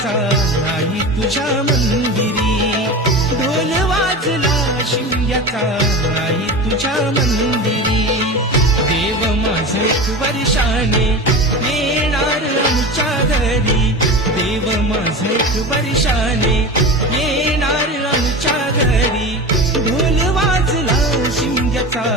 शिमग्याचा आई तुझ्या मंदिरी, ढोल वाजला शिमग्याचा आई तुझ्या मंदिरी. देव माझे एक वर्षाने येणार आमच्या घरी, देव माझे एक वर्षाने येणार आमच्या घरी. ढोल वाजला शिमग्याचा